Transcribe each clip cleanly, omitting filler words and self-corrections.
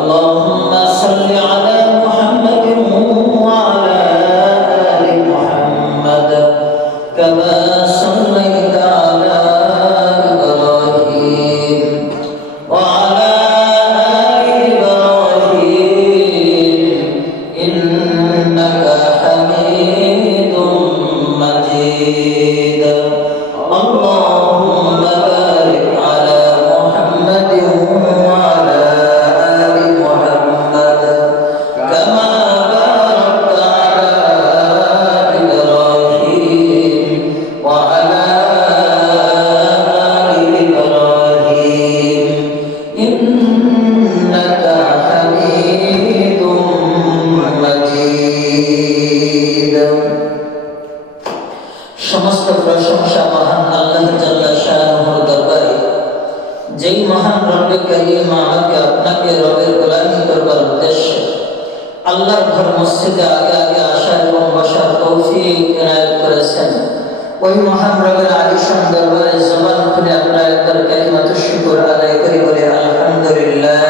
اللهم صل على محمد وعلى آل محمد كما صليت على إبراهيم وعلى آل إبراهيم إنك حميد مجيد اللهم بارك على محمد وعلى آل محمد كما باركت على إبراهيم وعلى آل إبراهيم إنك حميد مجيد সমস্ত প্রশংসা মহান আল্লাহ জাল্লা শাআনুহুর দরবারে, যেই মহান রব্বে কারীম আমাকে আপনাকে রবের গোলামি করবার উদ্দেশ্যে আল্লাহর ঘর মসজিদে আগে আগে আসা এবং বসার তৌফিক এনায়েত করেছেন। ওই মহান রবের আলিশান দরবারে জবান খুলে আমরা একবার কালিমাতুশ শুকর আদায় করি, বলে আলহামদুলিল্লাহ।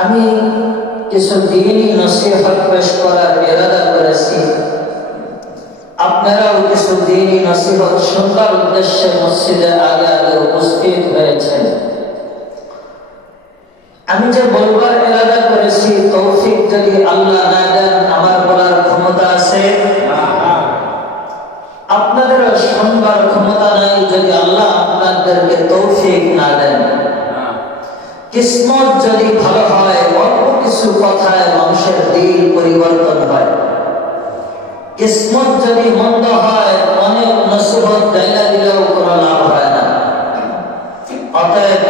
আমি কিছু দ্বীনি নসিহত পেশ করার ইরাদা করেছি। আপনারাও কিছু দ্বীনি নসিহত শুনবার উদ্দেশ্যে মসজিদে আগে আগে উপস্থিত হয়েছেন। আমি যে বলবার ইরাদা করেছি, তৌফিক যদি আল্লাহ না দেন আমার বলার ক্ষমতা আছে? আপনাদেরও শুনবার ক্ষমতা নাই যদি আল্লাহ আপনাদেরকে তৌফিক না দেন। কিসমত যদি ভালো হয়, অল্প কিছু কথায় মানুষের দিল পরিবর্তন হয়। কিসমত যদি মন্দ হয়, অনেক নসিহত গাইলা দিলেও কোনো লাভ হয় না। অতএব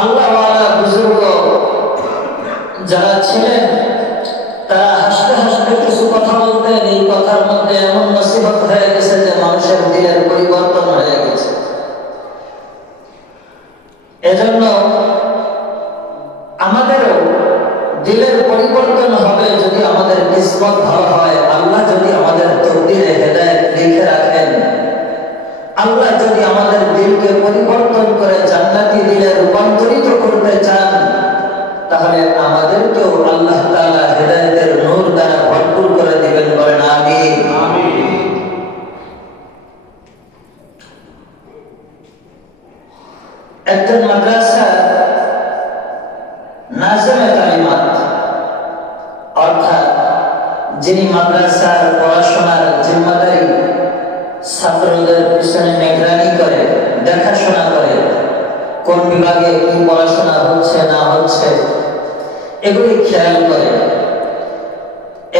আল্লাহওয়ালা বুজুর্গ যারা ছিলেন, তারা হাসতে হাসতে কিছু কথা বলতেন। এই কথার মধ্যে এমন নসিহত হয়ে গেছে যে মানুষের দিলের পরিবর্তন হয়ে গেছে। এজন্য আমাদেরও দিলের পরিবর্তন হবে যদি আমাদের কিসমত ভালো হয়। আল্লাহ যদি আমাদের তকদিরে হেদায়েত লিখে রাখেন, আল্লাহ যদি আমাদের দিলকে পরিবর্তন করে জান্নাতি দিলে রূপান্তরিত করতে চান, তাহলে আমাদেরকেও আল্লাহ তাআলা হেদায়েতের নূর দ্বারা ভরপুর করে দিবেন। বলেন আমিন। একজন মাদ্রাসা নাজিমে তালিমাত, অর্থাৎ যিনি মাদ্রাসার পড়াশোনার জিম্মাদারি, ছাত্রদের পিছনে নিগরানি করে, দেখাশোনা করে, কোন বিভাগে কি পড়াশোনা হচ্ছে না হচ্ছে এগুলি খেয়াল করে,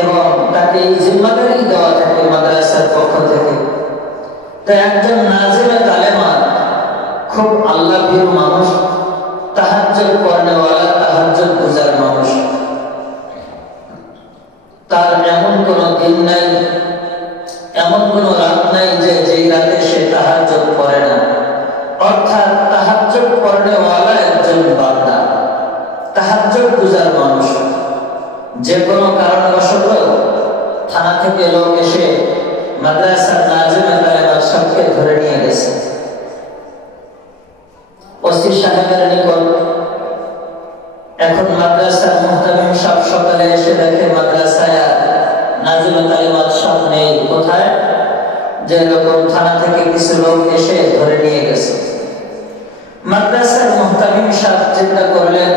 এবং তাকে এই জিম্মাদারি দেওয়া থাকে মাদ্রাসার পক্ষ থেকে। তো একজন নাজিমে তালিমাত খুব আল্লাহ ভীরু মানুষ, তাহাজ্জুদ পড়নেওয়ালা, তাহাজ্জুদ গুজার মানুষ। তার এমন কোন দিন নাই, এমন কোন রাত নাই যে যেই রাতে সে তাহাজ্জুদ পড়ে না। অর্থাৎ তাহাজ্জুদ পড়নেওয়ালা একজন বান্দা, তাহাজ্জুদ গুজার মানুষ। যে কোনো কারণবশত থানা থেকে লোক এসে মাদ্রাসার নাজিমে তালিমাত সাহেবকে ধরে নিয়ে গেছে। ওসি সাহেবের নিকট এখন মাদ্রাসার মুহতামিম সাহেব সকালে এসে দেখে মাদ্রাসায় নাজিমে তালিমাত সাহেব নেই। কোথায়? যে এরকম থানা থেকে কিছু লোক এসে ধরে নিয়ে গেছে। মাদ্রাসার মুহতামিম সাহেব চিন্তা করলেন,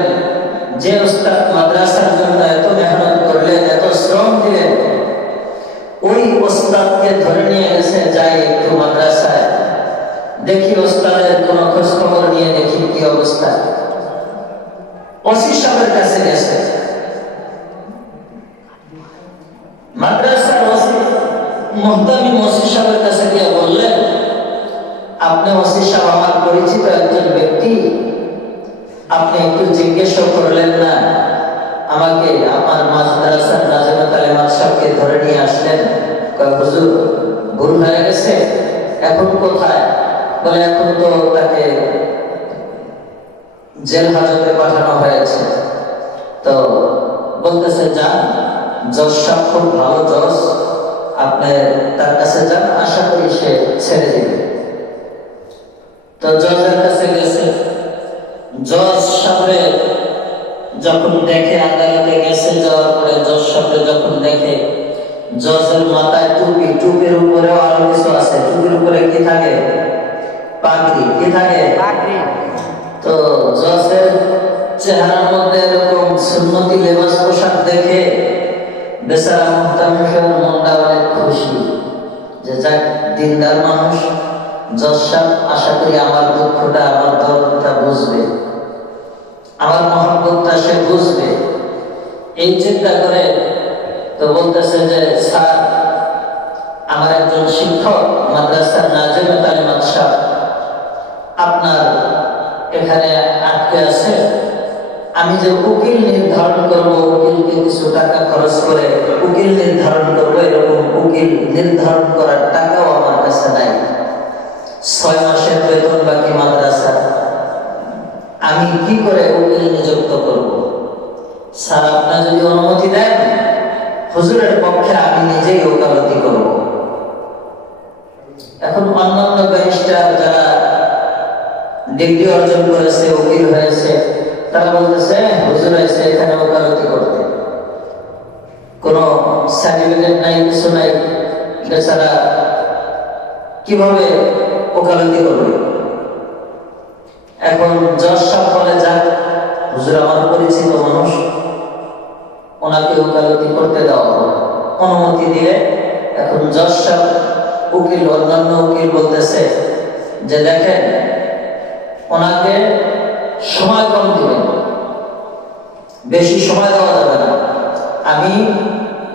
যে উস্তাদ মাদ্রাসার জন্য এত মেহনত করলেন, এত শ্রম দিলেন, ওই উস্তাদকে ধরে নিয়ে গেছে, যাই একটু মাদ্রাসায় দেখি, ওস্তাদের কোন খোঁজ খবর নিয়ে দেখি কি অবস্থা। ওসি সাহেবের কাছে গেছে। মাদ্রাসার ওসি মুহতামিম ওসি সাহেবের কাছে গিয়ে বললেন, আপনি ওসি সাহেব আমার পরিচিত একজন ব্যক্তি, আপনি একটু জিজ্ঞেস করলেন না আমাকে? আমার মাদ্রাসার নাজিমে তালিমাত সাহেবকে ধরে নিয়ে আসলেন। কয় হুজুর, ভুল হয়ে গেছে, এখন কোথায়? বলে এখন তো তাকে জেল হাজতে পাঠানো হয়েছে। তো বলতেছে, যান, জজ সাহেব খুব ভালো জজ, আপনি তার কাছে যান, আশা করি সে ছেড়ে দিবে। তো জজের কাছে গেছে। জজ সাহেব যখন দেখে, আদালতে গেছে, যাওয়ার পরে জজ সাহেব যখন দেখে জজের মাথায় টুপি, টুপির উপরেও আরো কিছু আছে। টুপির উপরে কি থাকে? পাগড়ি। কি থাকে? পাগড়ি। তো জজের চেহারার মধ্যে এরকম সুন্নতি লেবাস পোশাক দেখে বেচারা মুহতামিম সাহেবের মনটা অনেক খুশি, যে যাক দিনদার মানুষ, জজ সাহেব আশা করি আমার দুঃখটা, আমার দর্দটা বুঝবে, আমার মহব্বতটা সে বুঝবে। এই চিন্তা করে তো বলতেছে যে স্যার, আমার একজন শিক্ষক মাদ্রাসার নাজিমুল তালিমাত সাহেব আপনার এখানে আটকে আছে। আমি যে উকিল নির্ধারণ করবো, উকিলকে কিছু টাকা খরচ করে উকিল নির্ধারণ করবো, এরকম উকিল নির্ধারণ করার টাকাও আমার কাছে নাই। 6 মাসের বেতন বাকি মাদ্রাসা, আমি কি করে উকিল নিযুক্ত করব? স্যার, আপনি যদি অনুমতি দেন, হুজুরের পক্ষে আমি নিজেই ওকালতি করব। এখন অন্যান্য ব্যারিস্টার যারা ডিগ্রি অর্জন করেছে, উকিল হয়েছে, তারা বলতেছে হুজুর এসে এখানে ওকালতি করতে, কোনো সার্টিফিকেট নাই, কিছু নাই, বেচারা কিভাবে ওকালতি করবে? এখন জজ সাহেব বলে, যাক হুজুর আমার পরিচিত মানুষ, ওনাকে ওকালতি করতে দেওয়া হবে। অনুমতি দিলে এখন জজ সাহেব উকিল, অন্যান্য উকিল বলতেছে যে দেখেন, ওনাকে সময় কম দিবেন, বেশি সময় দেওয়া যাবে না। আমি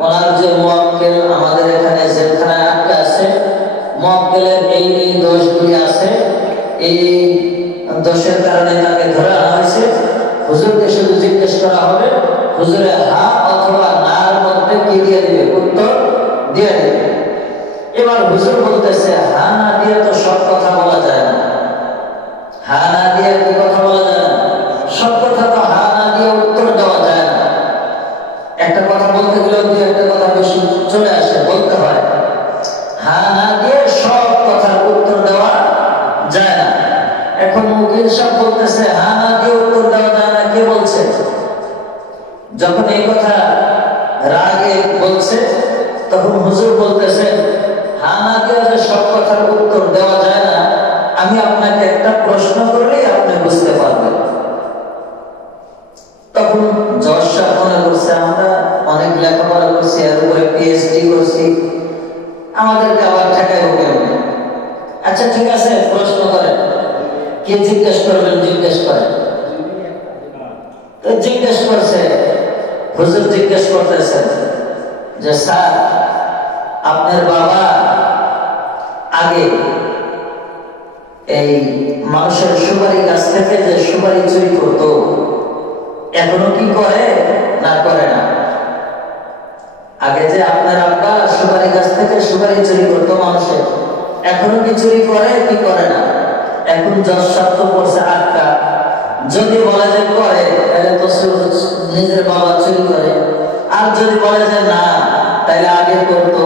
ওনার যে মুয়াক্কেল আমাদের এখানে জেলখানায় আটকে আছে, মুয়াক্কেলের এই এই দোষগুলি আছে, এই দোষের কারণে তাকে ধরে আনা হয়েছে। হুজুরকে শুধু জিজ্ঞেস করা হবে, হুজুরে হা অথবা নার মধ্যে কি দিয়ে দিবে, উত্তর দিয়ে দিবে। এবার হুজুর বলতেছে, হা না দিয়ে তো সব কথা বলা যায় না। হা না দিয়ে কি কথা বলা যায় না? সব কথা তো হা না দিয়ে উত্তর দেওয়া যায় না। একটা কথা বলতে গেলেও দুই একটা কথা বেশি চলে আসে, বলতে হয়। হা না দিয়ে সব কথার উত্তর দেওয়া যায় না। এখন উকিল সাহেব বলতেছে হা না দিয়ে উত্তর দেওয়া যায় না, কে বলছে? যখন এই কথা রাগে বলছে, তখন হুজুর বলতেছে, হা না দিয়ে যে সব কথার উত্তর দেওয়া যায় না, আমি আপনাকে একটা প্রশ্ন করলেই আপনি বুঝতে পারবেন। তখন জজ সাহেব মনে করছে, আমরা অনেক লেখাপড়া করছি, এর উপরে পিএইচডি করছি, আমাদেরকে আবার ঠেকাই হোক। আচ্ছা ঠিক আছে, প্রশ্ন করেন, কে জিজ্ঞেস করবেন জিজ্ঞেস করেন। তো জিজ্ঞেস করছে, হুজুর জিজ্ঞেস করতেছেন যে স্যার, আপনার বাবা আগে এই মানুষের সুপারি গাছ থেকে যে সুপারি চুরি করতো, এখনো কি করে না করে না? আগে যে আপনার আব্বা সুপারি গাছ থেকে সুপারি চুরি করতো মানুষের, এখনো কি চুরি করে কি করে না? এখন জজ শব্দ করছে আটকা। যদি বলে যে করে, তাহলে তো নিজের বাবা চুরি করে। আর যদি বলে যে না, তাহলে আগে করতো।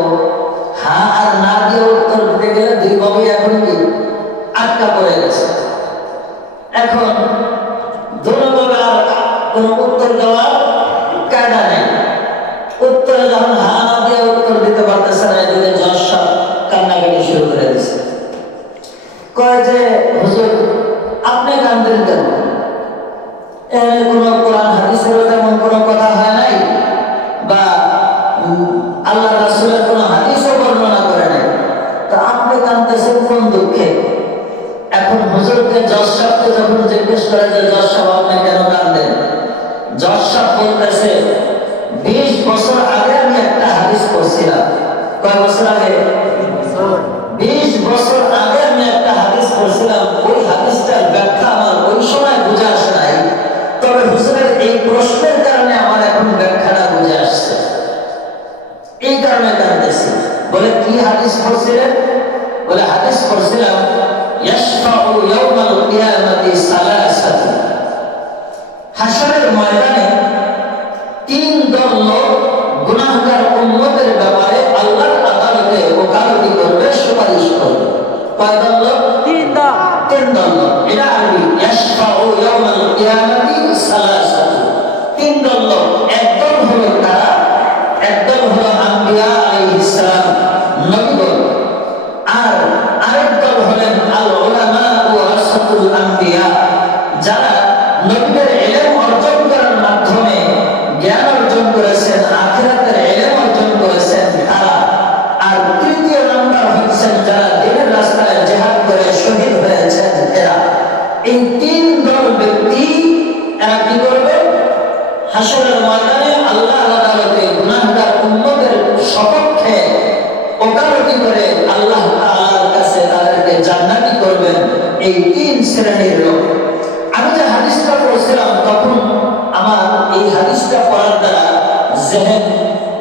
হ্যাঁ আর না দিয়ে উত্তর দিতে গেলে দুই বাবুই এখন কি আটকা পড়ে গেছে। এখন দুভাবে আর কোন উত্তর দেওয়ার কায়দা নেই। উত্তরে যখন হা না দিয়ে উত্তর দিতে পারতেছে না, এদিকে জজ সাহেব কান্নাকাটি শুরু করে দিচ্ছে। কয় যে হুজুর, আপনি কান্দেন কেন? কোন কোরআন হাদিসেরও তেমন কোনো কথা হয় নাই, বা আল্লাহ রাসূলের কোন হাদিসও বর্ণনা করে নাই, তো আপনি কাঁদতেছেন কোন দুঃখে? এখন হুজুরকে জজ সাহেবকে যখন জিজ্ঞেস করে যে জজ সাহেব আপনি কেন কাঁদেন, জজ সাহেব বলতেছে 20 বছর আগে আমি একটা হাদিস পড়ছিলাম। কয় বছর আগে? 20 বছর আগে আমি একটা হাদিস পড়ছিলাম। ওই হাদিসটার ব্যাখ্যা আমার ওই সময় বুঝে আসে নাই, তবে হুজুরের এই প্রশ্নের কারণে আমার এখন ব্যাখ্যাটা বুঝে আসছে, এই কারণে কাঁদতেছি। বলে কি হাদিস পড়ছিলেন? বলে হাদিস পড়ছিলাম, ইয়াশফাউ ইয়াউমাল কিয়ামাতি সালাসাতু, হাশরের ময়দানে 3 দল লোক গুনাহগার উম্মতের ব্যাপারে আল্লাহর আদালতে তিন দল লোক, এটা আরবি। ইয়াশফাউ ইয়াউমাল কিয়ামাতি সালাসাতু, তিন দল লোক। একদল হলো তারা, একদল হলো আম্বিয়া আলাইহিস সালাম, নবীগণ। আর আরেক দল হলেন আল উলামা ওয়ারাসাতুল আম্বিয়া, যারা নবীদের ইলম অর্জন করার মাধ্যমে জ্ঞান অর্জন করেছেন, আখিরাতের ইলম অর্জন করেছেন তারা। আর তৃতীয় নাম্বার হচ্ছেন যারা দ্বীনের রাস্তায় জিহাদ করে শহীদ হয়েছেন এরা। এই তিন দল ব্যক্তি এরা কি করবে? হাসরের ময়দানে আল্লাহর আদালতে গুনাহগার উম্মতের সপক্ষে ওকালতি করে আল্লাহ তাআলার কাছে তাদেরকে জান্নাতি করবেন এই তিন শ্রেণীর লোক। আমি যে হাদিসটা পড়ছিলাম তখন আমার এই হাদিসটা পড়ার দ্বারা জেহেন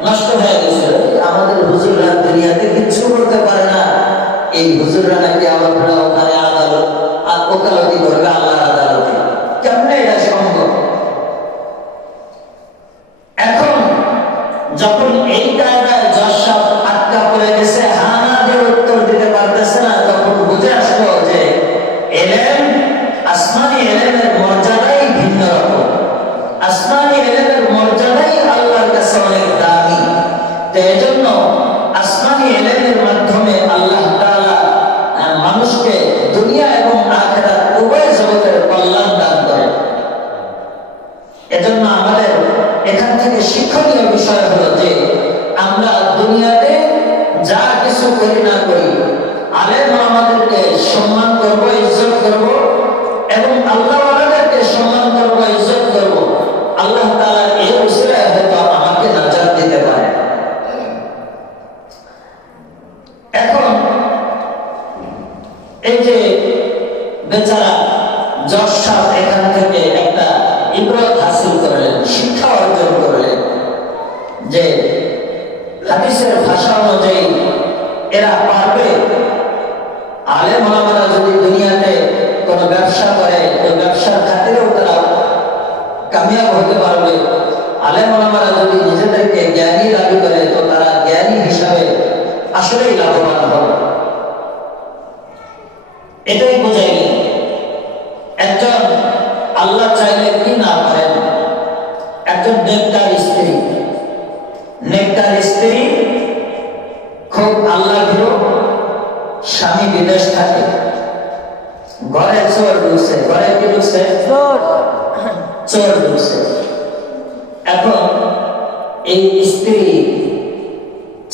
নষ্ট হয়ে গেছিল। আমাদের হুজুররা দুনিয়াতে কিছু করতে পারে না, এই হুজুররা নাকি আবার ওখানে আদালত আর ওকালতি করবে আল্লাহর আদালতে। কেমনে এটা সম্ভব? এখন যখন এই কায়দায় জজ সাহেব আটকা পড়ে গেছে, হানা দিয়ে উত্তর দিতে পারতেছে না, তখন বুঝে আসলো যে এলেম, আসমানি এলেমের মর্যাদাই ভিন্ন রকম। আসমানি এলেমের মর্যাদাই আল্লাহর কাছে অনেক দামি। তো এজন্য আসমানি এলেমের মাধ্যমে আল্লাহ তাআলা মানুষকে দুনিয়া এবং আখিরাত উভয় জগতের কল্যাণ দান করে। এজন্য আমাদের এখান থেকে শিক্ষণীয় বিষয় হলো যে আমরা দুনিয়াতে যা কিছু করি না করি, আলেম আমাদেরকে সম্মান করব, ইজ্জত করব, এবং আল্লাহ ওয়ালাদেরকে সম্মান করব, ইজ্জত করব। আল্লাহ তাআলা এই উসিলায় হয়তো আমাকে নাজাত দিতে পারে। এখন এই যে বেচারা জজ সাহেব এখান থেকে একটা ইবরত হাসিল করলেন, শিক্ষা অর্জন করলেন যে হাদিসের ভাষা অনুযায়ী এরা পারবে। আলেম ওলামারা যদি দুনিয়াতে কোনো ব্যবসা করে, ওই ব্যবসার খাতিরেও তারা কামিয়াব হতে পারবে। আলেম ওলামারা যদি নিজেদেরকে জ্ঞানী দাবি করে, তো তারা জ্ঞানী হিসাবে আসলেই লাভবান হবে। এটাই বোঝাইনি একজন আল্লাহ চাইলে কি না পারেন। একজন নেককার স্ত্রী খুব আল্লাহ ভীরু, স্বামী বিদেশ থাকে, ঘরে চোর ঢুকছে। ঘরে কি ঢুকছে? চোর ঢুকছে। এখন এই স্ত্রী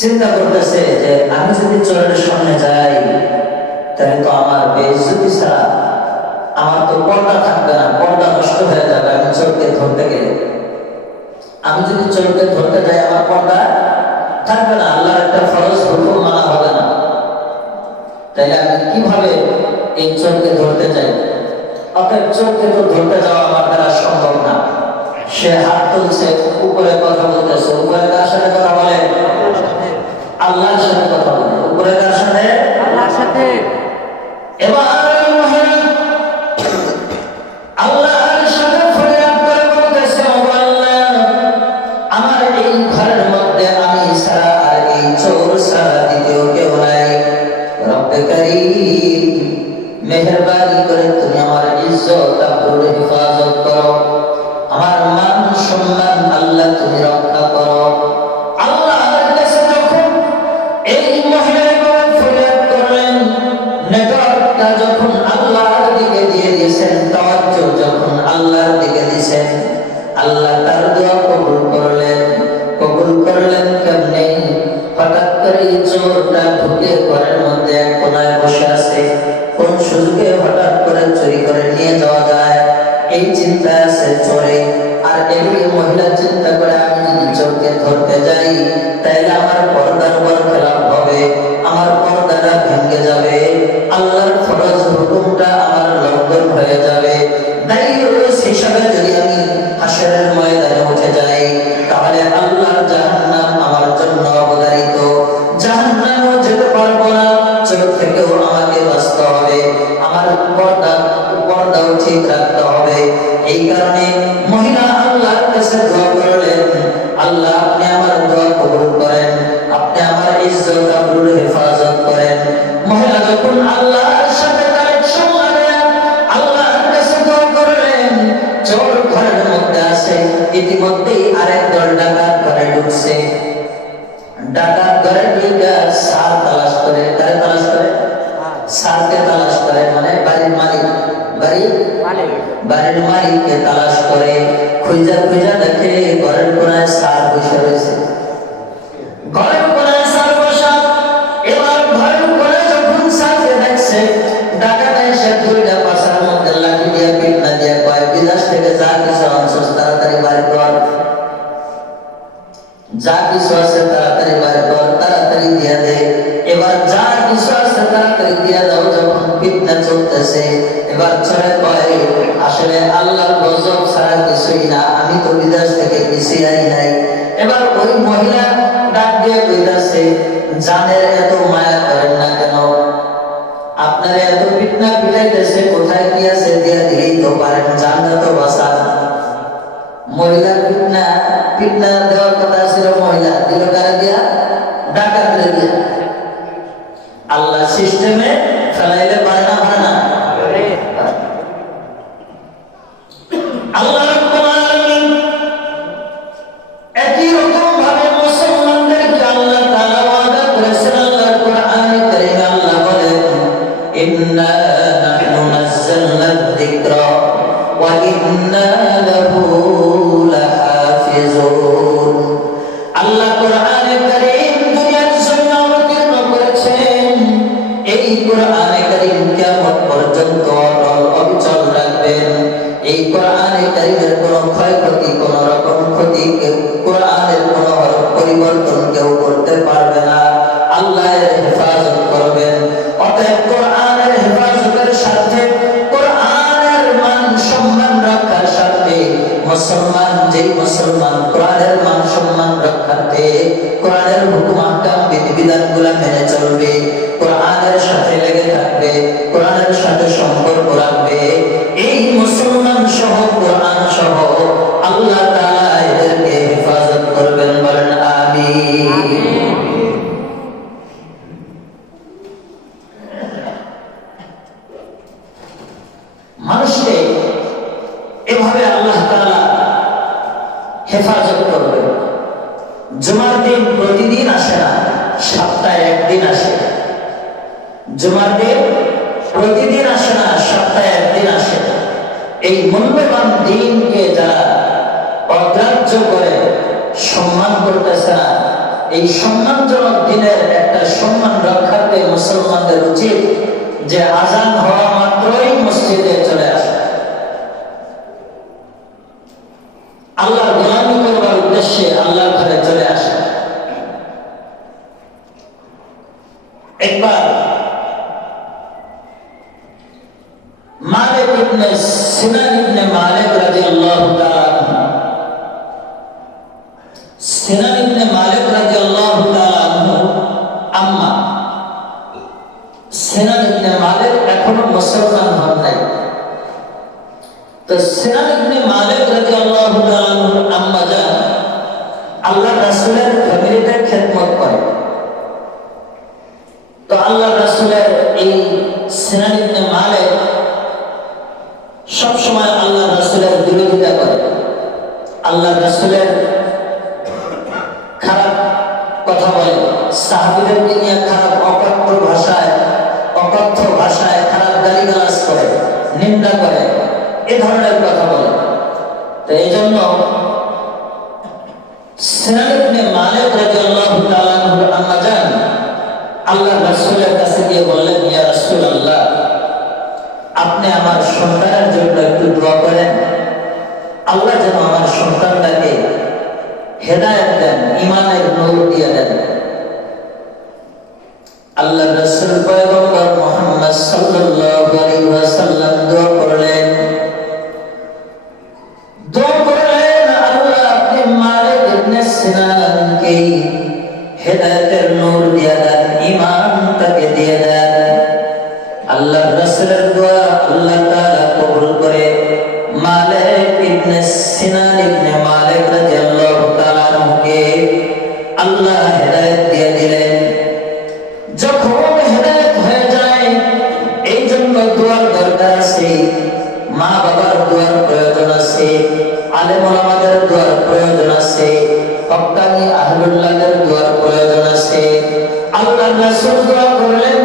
চিন্তা করতেছে যে আমি যদি চোরের সামনে যাই তাহলে তো আমার বেইজ্জতি ছাড়া আমার তো পর্দা থাকবে না, পর্দা নষ্ট হয়ে যাবে। আমি চোরকে ধরতে গেলে, আমি যদি চোরকে ধরতে যাই আমার পর্দা থাকবে না, আল্লাহর একটা ফরজ হুকুম মানা হবে না। তাইলে আমি কিভাবে এই চোরকে ধরতে যাই? অতএব চোরকে তো ধরতে যাওয়া আমার দ্বারা সম্ভব না। সে হাত তুলছে, উপরে কথা বলতেছে। উপরে কার সাথে কথা বলে? আল্লাহর সাথে কথা বলে। উপরে কার সাথে? আল্লাহর সাথে। এবার আল্লাহর সাথে ফরিয়াদ করে বলতেছে, ও আল্লাহ, আমার এই ঘরের মধ্যে আমি ছাড়া আর এই চোর ছাড়া দ্বিতীয় কেউ নাই। রব্বে কারীম, মেহেরবানি করে তুমি আমার ইজ্জত আবরুর হেফাজত করো, আমার মান সম্মান আল্লাহ তুমি রক্ষা করো। আল্লাহর কাছে যখন এই মহিলা ফরিয়াদ করলেন, নেটওয়ার্কটা যখন আল্লাহর দিকে দিয়ে দিয়েছেন, তাওয়াজ্জু যখন আল্লাহর দিকে দিয়েছেন, আল্লাহ তার দোয়া কবুল করলেন। কবুল করলেন কেমনে? হঠাৎ করে চোরটা ঢুকে ঘরের মধ্যে এক কোনায় বসে আছে। কোন সুযোগে হঠাৎ করে চুরি করে নিয়ে যাওয়া যায়, এই চিন্তা আছে চোরে। আর এদিকে মহিলা চিন্তা করে, আমি যদি চোরকে ধরতে যাই তাহলে আমার পর্দার উপর খেলাপ হবে, আমার পর্দাটা ভেঙে যাবে, আল্লাহর ফরজ হুকুমটা আমার লঙ্ঘন হয়ে যাবে। দায়ুস হিসাবে যদি আমি হাসরের ময়দানে উঠে যাই তাহলে আল্লাহর জাহান্নাম আমার জন্য অবধারিত। জাহান্নামেও যেতে পারবো না, চোর থেকেও আমাকে বাঁচতে হবে, আমার পর্দাও ঠিক রাখতে হবে। এই কারণে মহিলা আল্লাহর কাছে দোয়া করলেন, আল্লাহ আপনি আমার দোয়া কবুল করেন, আপনি আমার ইজ্জত আবরুর হেফাজত করেন। মহিলা যখন আল্লাহ স্যারকে তালাশ করে, মানে বাড়ির মালিক, বাড়ির মালিককে তালাশ করে, খুঁজা খুঁজা দেখে ঘরের কোনায় স্যার বসে রয়েছে। ঘরের কোনায় স্যার বসা। এবার ঘরের কোনায় যখন স্যারকে দেখছে, ডাকাত এসে দুইটা পাশার মধ্যে লাঠি দিয়ে পিটনা দিয়ে কয়, বিদেশ থেকে যা কিছু আনছস তাড়াতাড়ি বাইর কর, যা কিছু আছে তাড়াতাড়ি বাইর কর, তাড়াতাড়ি দিয়ে দে। এবার যা কিছু আছে তাড়াতাড়ি দিয়ে দাও। যখন ফিতনা চলতেছে, এবার চলে কয়, আসলে আল্লাহর গজব ছাড়া কিছুই না, আমি তো বিদেশ থেকে কিছুই আনি নাই। এবার ওই মহিলা ডাক দিয়ে কইতাছে, জানের এত মায়া করেন না কেন? আপনারা এত ফিতনা পিটাইতেছে, কোথায় কি আছে দিয়ে দিলেই তো পারেন, জানটা তো বাঁচান। মহিলা ফিতনা দেওয়ার কথা ছিল, মহিলা দিল কারে দিয়া? ডাকাতরে দিয়া। আল্লাহ সিস্টেমে ফেলাইলে পারে না, পারে না? আল্লাহ রাব্বুল আলামিন একই রকম ভাবে মুসলমানদেরকে আল্লাহ তাআলা ওয়াদা করেছেন। আল্লাহর কোরআনে কারীমে আল্লাহ বলেন, ইন্না নাহনু নাযালনা যিকরা ওয়া ইন্না লাহু লাহাফিজুন। আল্লাহ কোরআনে কারীম দুনিয়ার জন্য অবতীর্ণ করেছেন। এই কোরআনে কারীম কিয়ামত পর্যন্ত অবিচল রাখবেন। এই কোরআনে কারীমের কোনো ক্ষয়ক্ষতি, কোন রকম ক্ষতি কোরআনের কোনো হরফ পরিবর্তন কেউ করতে পারবে না। আল্লাহ এর হেফাজত করবেন। অতএব কোরআনের হেফাজতের সাথে, কোরআনের মান সম্মান রক্ষার সাথে মুসলমান, যেই মুসলমান কোরআনের মান সম্মান রক্ষার্থে কোরআনের হুকুম আহকাম বিধিবিধানগুলো মেনে চলবে, কোরআনের সাথে লেগে থাকবে, কোরআনের সাথে সম্পর্ক রাখবে, এই মুসলমান সহ কোরআন সহ আল্লাহ তাআলা এদেরকে হেফাজত করবেন। বলেন আমিন। মানুষকে এভাবে আল্লাহ তাআলা হেফাজত করবে। জুমার দিন প্রতিদিন আসে না, সপ্তাহে একদিন আসে। জুমার দিন প্রতিদিন আসে না, সপ্তাহে একদিন আসে। এই মূল্যবান দিনকে যারা অগ্রাহ্য করে সম্মান করতেছে না, এই সম্মানজনক দিনের একটা সম্মান রক্ষার্থে মুসলমানদের উচিত যে আজান হওয়া মাত্রই মসজিদে চলে আসে, আল্লাহর গোলামি করবার উদ্দেশ্যে আল্লাহর ঘরে চলে আসে। একবার মালিক ইবনে সিনান ইবনে মালিক রাদিয়াল্লাহু তাআলা, সিনান ইবনে মালিক রাদিয়াল্লাহু তাআলা আম্মা সিনান ইবনে মালিক এখনো মুসলমান হন নাই। তো সিনান ইবনে মালিক রাদিয়াল্লাহু তাআলা আম্মা জান আল্লাহর রাসূলের ফ্যামিলিতে খেদমত করে। তো আল্লাহর রাসূলের এই সিনান ইবনে মালিক সব সময় আল্লাহর রাসূলের বিরোধিতা করে, আল্লাহর রাসূলের খারাপ কথা বলে, সাহাবীদেরকে নিয়ে খারাপ অকথ্য ভাষায় খারাপ গালিগালাজ করে, নিন্দা করে, এ ধরনের কথা বলে। তো এই জন্য সিনান ইবনে মালিক রাদিয়াল্লাহু তাআলা আম্মা জান আল্লাহর রাসূলের কাছে গিয়ে বললেন, ইয়া রাসূলুল্লাহ, আপনি আমার সন্তানের জন্য একটু দোয়া করেন, আল্লাহ যেন আমার সন্তানটাকে হেদায়েত দেন, ঈমানের নূর দিয়ে দেন। আল্লাহর রাসূল পয়গম্বর মুহাম্মদ সাল্লাল্লাহু আলাইহি ওয়াসাল্লাম দোয়া করলেন, আল্লাহ আপনি মালিক ইবনে সিনানকে হেদায়েতের নূর দিয়ে দেন, ঈমান তাকে দিয়ে দেন। আল্লাহর রাসূলের দোয়া আল্লাহ তাআলা কবুল করে মালিক ইবনে সিনান ইবনে মালিক রাদিয়াল্লাহু তাআলা আনহুকে আল্লাহ হেদায়েত দিয়ে দিলেন। যখন হেদায়েত হয়ে যায়, এই জন্য দোয়ার দরকার আছে, মা বাবার দোয়ার প্রয়োজন আছে, আলেম ওলামাদের দোয়ার প্রয়োজন আছে, হক্কানি আহলুল্লাহদের দোয়ার প্রয়োজন আছে। আল্লাহর রাসূল দোয়া করলেন,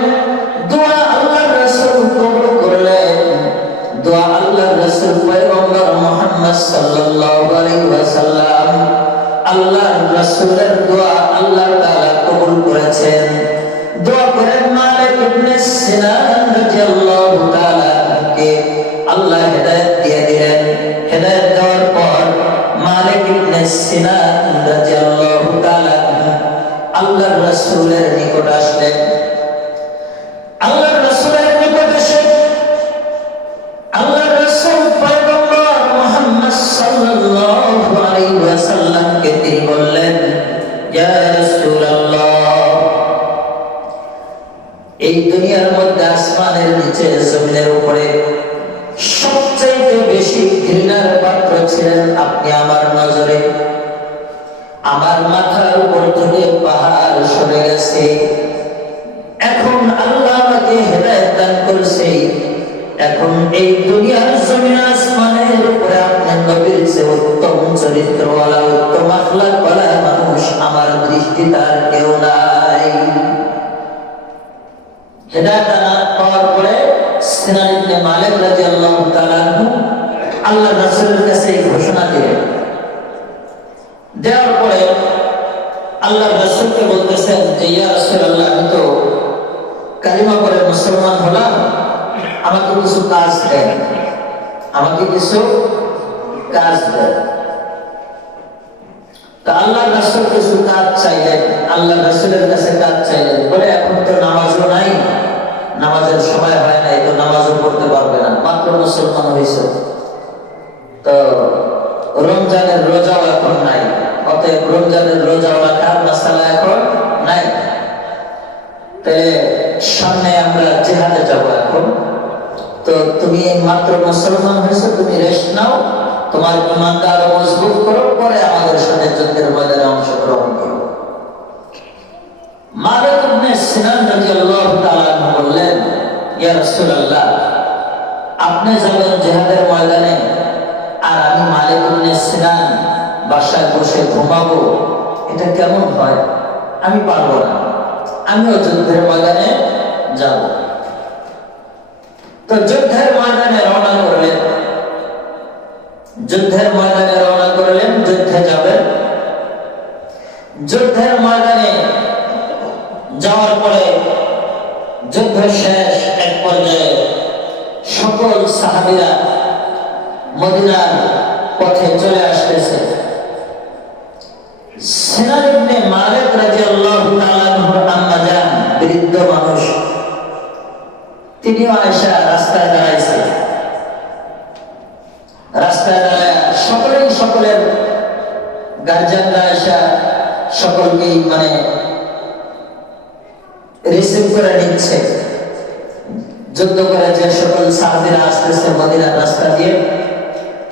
দোয়া আল্লাহ আল্লাহর রাসূলের দোয়া আল্লাহ তাআলা কবুল করেছেন। দোয়া করে মালিক ইবনে সিনান রাদিয়াল্লাহু তাআলা কে আল্লাহ হেদায়েত দিয়ে দিলেন। হেদায়েত দেওয়ার পর মালিক ইবনে সিনান রাদিয়াল্লাহু তাআলা আল্লাহর রাসূলের নিকট আসলেন। আল্লাহর রাসূলের নিকট এসে আল্লাহর রাসূল পয়গম্বর মুহাম্মদ সাল্লাল্লাহু আলাইহি ওয়াসাল্লামকে তিনি বললেন, ইয়া রাসূলুল্লাহ, এই দুনিয়ার মধ্যে আসমানের নিচে জমিনের উপরে সবচেয়ে বেশি ঘৃণার পাত্র ছিলেন আপনি আমার নজরে। আমার মাথার উপর থেকে পাহাড় সরে গেছে, এখন আল্লাহ আমাকে হেদায়েত দান করেছে। এখন এই দুনিয়ার জমিন আসমানের উপরে আপনার নবীর চেয়ে উত্তম চরিত্রওয়ালা, উত্তম আখলাকওয়ালা মানুষ আমার দৃষ্টিতে আর কেউ নাই। হেদায়েত পাওয়ার পরে সিনান ইবনে মালিক রাদিয়াল্লাহু তাআলা আল্লাহর রাসূলের কাছে এই ঘোষণা দিলেন। দেওয়ার পরে আল্লাহর রাসূলকে বলতেছেন যে, ইয়া রাসূলুল্লাহ, আমি তো কালিমা পড়ে মুসলমান হলাম, আমাকে কিছু কাজ দেন, আমাকে কিছু কাজ দেন। তা আল্লাহ রাসূল কিছু কাজ চাইলেন, আল্লাহ রাসূলের কাছে কাজ চাইলেন। বলে, এখন তো নামাজও নাই, নামাজের সময় হয় নাই, তো নামাজও পড়তে পারবে না, মাত্র মুসলমান হয়েছে, তো রমজানের রোজাও এখন নাই, অতএব রমজানের রোজাও রাখার মাসালা এখন নাই। তাহলে সামনে আমরা জিহাদে যাব, এখন তো তুমি মাত্র মুসলমান হয়েছে, তুমি রেস্ট নাও, তোমার ঈমানটা আরো মজবুত করো, পরে আমাদের সাথে যুদ্ধের ময়দানে অংশগ্রহণ করো। মালিক ইবনে সিনান রাদিয়াল্লাহু তাআলা বললেন, ইয়া রাসূলুল্লাহ, আপনি যাবেন জিহাদের ময়দানে আর আমি মালিক ইবনে সিনান বাসায় বসে ঘুমাবো, এটা কেমন হয়? আমি পারবো না, আমিও যুদ্ধের ময়দানে যাব। তো যুদ্ধের ময়দানে রওনা করলেন, যুদ্ধের ময়দানে রওনা করলেন, যুদ্ধে যাবেন। যুদ্ধের ময়দানে যাওয়ার পরে যুদ্ধ শেষ, এক পর্যায়ে সকল সাহাবীরা মদিনার পথে চলে আসতেছে। সিনান ইবনে মালিক রাদিয়াল্লাহু তাআলা আনহুর আম্মা জান, বৃদ্ধ মানুষ, তিনিও আয়েশা রাস্তায় দাঁড়াইছে। রাস্তায় দাঁড়ায় সকলেই সকলের গার্জিয়ানরা আয়েশা সকলকেই রিসিভ করে নিচ্ছে। যুদ্ধ করে যে সকল সাহাবীরা আসতেছে মদিনার রাস্তা দিয়ে,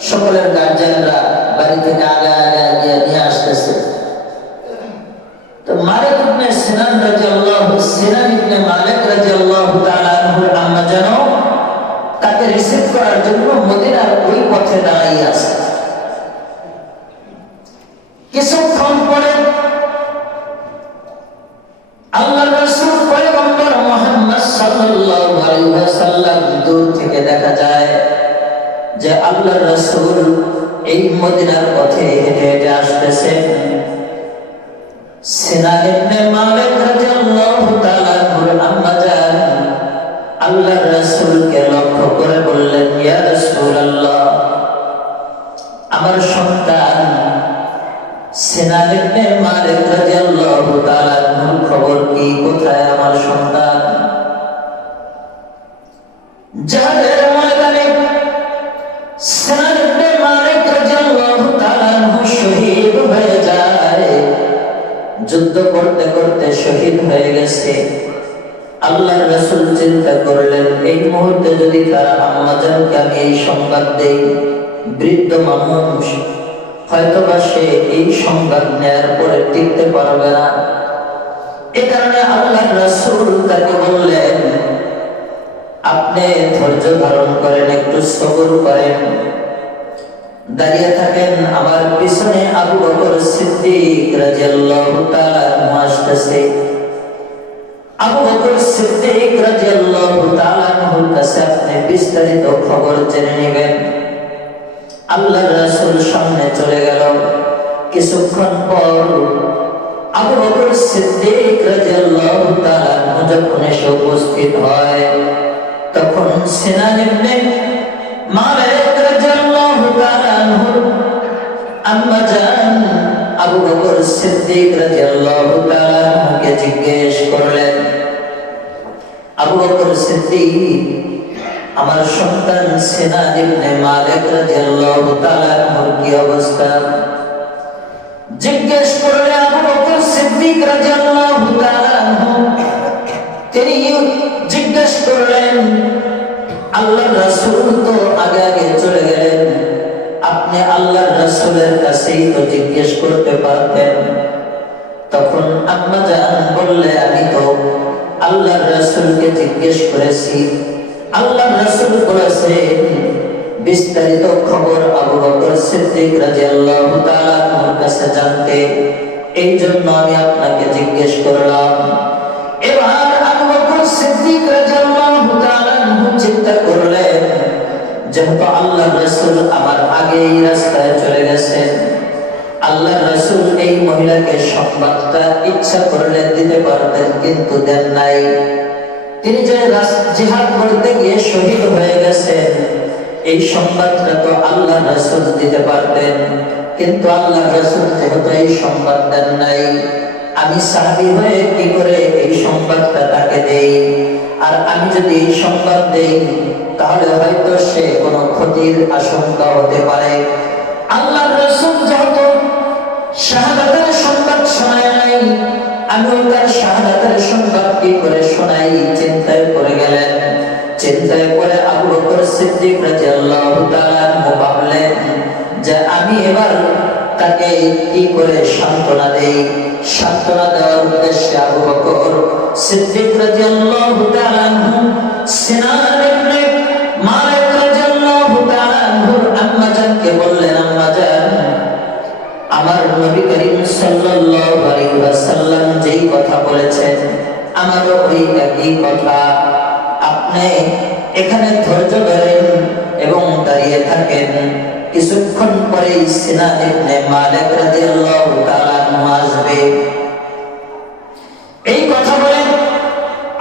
সকলের গার্জিয়ানরা বাড়ি থেকে আগে আগে গিয়ে নিয়ে আসতেছে। তো মালিক ইবনে সিনান ইবনে মালিক রাদিয়াল্লাহু তাআলা আনহুর আম্মা জান তাকে রিসিভ করার জন্য মদিনার ওই পথে দাঁড়িয়ে আছে। কিছুক্ষণ পরে আল্লাহর রাসূল পয়গম্বর মুহাম্মদ সাল্লাল্লাহু আলাইহি ওয়াসাল্লাম দূর থেকে দেখা যায় যে আল্লাহর রাসূল এই মদিনার পথে হেঁটে হেঁটে আসতেছেন। সিনান ইবনে মালিক রাদিয়াল্লাহু তাআলা আনহুর আম্মা জান আল্লাহর রাসূলকে লক্ষ্য করে বললেন, ইয়া রাসূলুল্লাহ, আমার সন্তান সিনান ইবনে মালিক রাদিয়াল্লাহু তাআলা আনহুর খবর কি? কোথায় আমার সন্তান? জিহাদের ময়দানে সিনান ইবনে মালিক রাদিয়াল্লাহু তাআলা আনহু শহীদ হয়ে যায়। যুদ্ধ করতে করতে শহীদ হয়ে গেছে। আল্লাহর রাসূল চিন্তা করলেন, এই মুহূর্তে যদি তারা আম্মা জানকে আমি এই সংবাদ দেই, বৃদ্ধ মানুষ হয়তোবা সে এই সংবাদ নেয়ার পরে টিকতে পারবে না। এ কারণে আল্লাহর রাসূল তাকে বললেন, আপনি ধৈর্য ধারণ করেন, একটু সবর করেন, দাঁড়িয়ে থাকেন। আমার পিছনে আবু বকর সিদ্দিক রাদিয়াল্লাহু তাআলা আনহু আসতেছে। আবু বকর সিদ্দিক রাদিয়াল্লাহু তাআলা আনহুর কাছে আপনি বিস্তারিত খবর জেনে নেবেন। আল্লাহর রাসূল সামনে চলে গেল। কিছুক্ষণ পর আবু বকর সিদ্দিক রাদিয়াল্লাহু তাআলা যখন এসে উপস্থিত হয়, তখন সিনান ইবনে মালিক রাদিয়াল্লাহু তাআলা আম্মা জান আবু বকর সিদ্দিক রাদিয়াল্লাহু তাআলা কে জিজ্ঞেস করলেন, আবু বকর সিদ্দিক, আমার সন্তান সিনান ইবনে মালিক রাদিয়াল্লাহু তাআলা কি অবস্থা? জিজ্ঞেস করলে আবু বকর সিদ্দিক রাদিয়াল্লাহু তাআলা তিনি জিজ্ঞেস করলেন, আল্লাহর রাসূল তো আগে আগে চলে গেলেন, আপনি আল্লাহর রাসূলের কাছেই তো জিজ্ঞেস করতে পারতেন। তখন আম্মা জান বললে, আমি তো আল্লাহর রাসূলকে জিজ্ঞেস করেছি, আল্লাহর রাসূল বলেছেন বিস্তারিত খবর আবু বকর সিদ্দিক রাদিয়াল্লাহু তাআলার কাছে জানতে, এই জন্য আমি আপনাকে জিজ্ঞেস করলাম। এবার আবু বকর সিদ্দিক রাদিয়াল্লাহু তাআলা চিন্তা করলেন, যেহেতু আল্লাহর রাসূল আমার আগেই রাস্তায় চলে গেছেন, আল্লাহর রাসূল এই মহিলাকে সংবাদটা ইচ্ছা করলে দিতে পারতেন, কিন্তু দেন নাই। তিনি যে জিহাদ করতে গিয়ে শহীদ হয়ে গেছেন, এই সংবাদটা তো আল্লাহর রাসূল দিতে পারতেন, কিন্তু আল্লাহর রাসূল যেহেতু এই সংবাদ দেন নাই, আমি সাহাবী হয়ে কি করে এই সংবাদটা তাকে দেই? আর আমি যদি এই সংবাদ দেই তাহলে হয়তো সে কোনো ক্ষতির আশঙ্কা হতে পারে। আল্লাহর রাসূল যেহেতু শাহাদাতের সংবাদ শোনায় নাই, আমিও তার শাহাদাতের সংবাদ কি করে শোনাই চিন্তায় পড়ে গেলেন। চিন্তায় পড়ে আবু বকর সিদ্দিক রাদিয়াল্লাহু তাআলা ভাবলেন যে আমি এবার তাকে কি করে সান্ত্বনা দেই। সান্ত্বনা দেওয়ার উদ্দেশ্যে আবু বকর সিদ্দিক রাদিয়াল্লাহু তাআলা সিনান ইবনে মালিক রাদিয়াল্লাহু তাআলা আম্মা জানকে বললেন, আম্মা জান, আমার নবী করিম সাল্লাল্লাহু আলাইহি ওয়াসাল্লাম যেই কথা বলেছেন আমারও ওই একই কথা। আপনি এখানে ধৈর্য ধরেন এবং দাঁড়িয়ে থাকেন, কিছুক্ষণ পরেই সিনান ইবনে মালিক রাদিয়াল্লাহু তাআলা আসবে। এই কথা বলে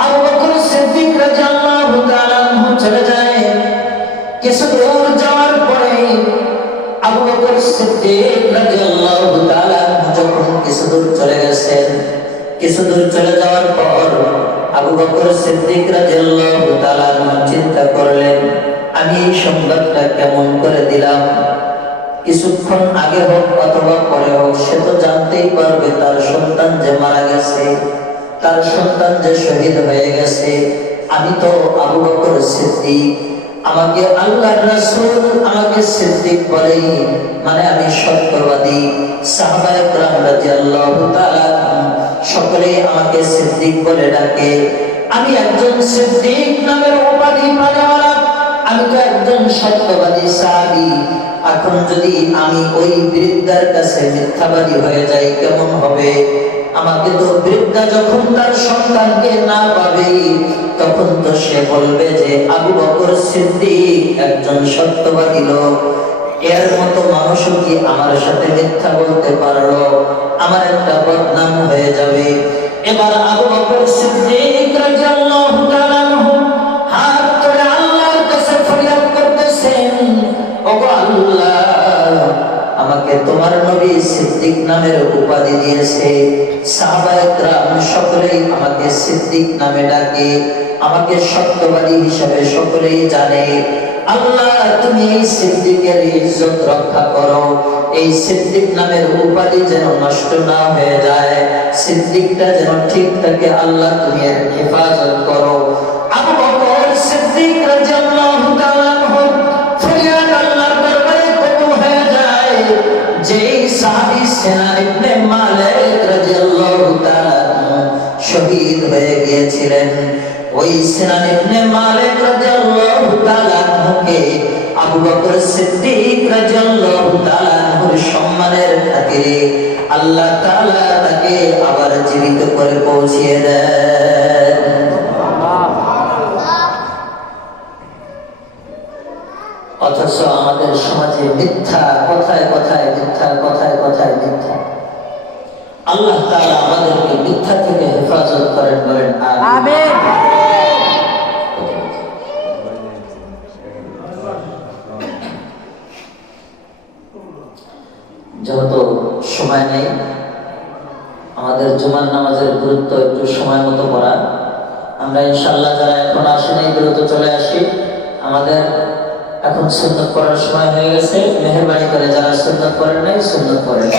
আবু বকর সিদ্দিক রাদিয়াল্লাহু তাআলা চলে যায়। কিছু দূর যাওয়ার পরে আবু বকর সিদ্দিক রাদিয়াল্লাহু তাআলা যখন কিছু দূর চলে গেছেন, কিছু দূর চলে যাওয়ার পর আবু বকর সিদ্দিক রাদিয়াল্লাহু তাআলা চিন্তা করলেন, আমি এই সংবাদটা কেমন করে দিলাম? কিছুক্ষণ আগে হোক অথবা পরে হোক, সে তো জানতেই পারবে তার সন্তান যে মারা গেছে, তার সন্তান যে শহীদ হয়ে গেছে। আমি তো আবু বকর সিদ্দিক, আমাকে আল্লাহর রাসূল আমাকে সিদ্দিক বলে, মানে আমি সত্যবাদী। সাহাবায়ে কেরাম রাদিয়াল্লাহু তাআলা সকলেই আমাকে সিদ্দিক বলে ডাকে। আমি একজন সিদ্দিক নামের উপাধি পাওয়ালা, আমি তো একজন সত্যবাদী সাহাবী। এখন যদি আমি ওই বৃদ্ধার কাছে মিথ্যাবাদী হয়ে যাই কেমন হবে? আমাকে তো বৃদ্ধা যখন তার সন্তানকে না পাবে, তখন তো সে বলবে যে আবু বকর সিদ্দিক একজন সত্যবাদী লোক, এর মতো মানুষও কি আমার সাথে মিথ্যা বলতে পারলো? আমার একটা বদনাম হয়ে যাবে। এবার আবু বকর সিদ্দিক রাদিয়াল্লাহু তাআলা হাত তুলে আল্লাহর কাছে ফরিয়াদ করতেছেন, ওগো আল্লাহ, আমাকে তোমার নবী সিদ্দিক নামের উপাধি দিয়েছে, সাহাবায়ে কেরাম সকলেই আমাকে সিদ্দিক নামে ডাকে, আমাকে সত্যবাদী হিসাবে সকলেই জানে। আল্লাহ, তুমি এই সিদ্দিকের ইজ্জত রক্ষা করো, এই সিদ্দিক নামের উপাধি যেন নষ্ট না হয়ে যায়, সিদ্দিকটা যেন ঠিক থাকে। আল্লাহ, তুমি এর হেফাজত করো। আবু বকর সিদ্দিক রাদিয়াল্লাহু তাআলা ফরিয়াদ আল্লাহর দরবারে কবুল হয়ে যায়। যেই সাহাবী সিনান ইবনে মালিক রাদিয়াল্লাহু তাআলা শহীদ হয়ে গিয়েছিলেন, ওই সিনান ইবনে মালিক রাদিয়াল্লাহু তাআলা কে আবু বকর সিদ্দিক রাদিয়াল্লাহু তাআলা সম্মানের খাতিরে আল্লাহ তাআলা তাকে আবার জীবিত করে পৌঁছিয়ে দেন। অথচ আমাদের সমাজে মিথ্যা, কথায় কথায় মিথ্যা, কথায় কথায় মিথ্যা। আল্লাহ তাআলা আমাদেরকে মিথ্যা থেকে হেফাজত করেন, বলেন আমিন। যেহেতু সময় নেই, আমাদের জুমার নামাজের গুরুত্ব একটু সময় মতো পড়া। আমরা ইনশাআল্লাহ যারা এখন আসি নাই দ্রুত চলে আসি। আমাদের এখন সুন্নত পড়ার সময় হয়ে গেছে। মেহেরবানি করে যারা সুন্নত পড়েন নাই সুন্নত পড়েন।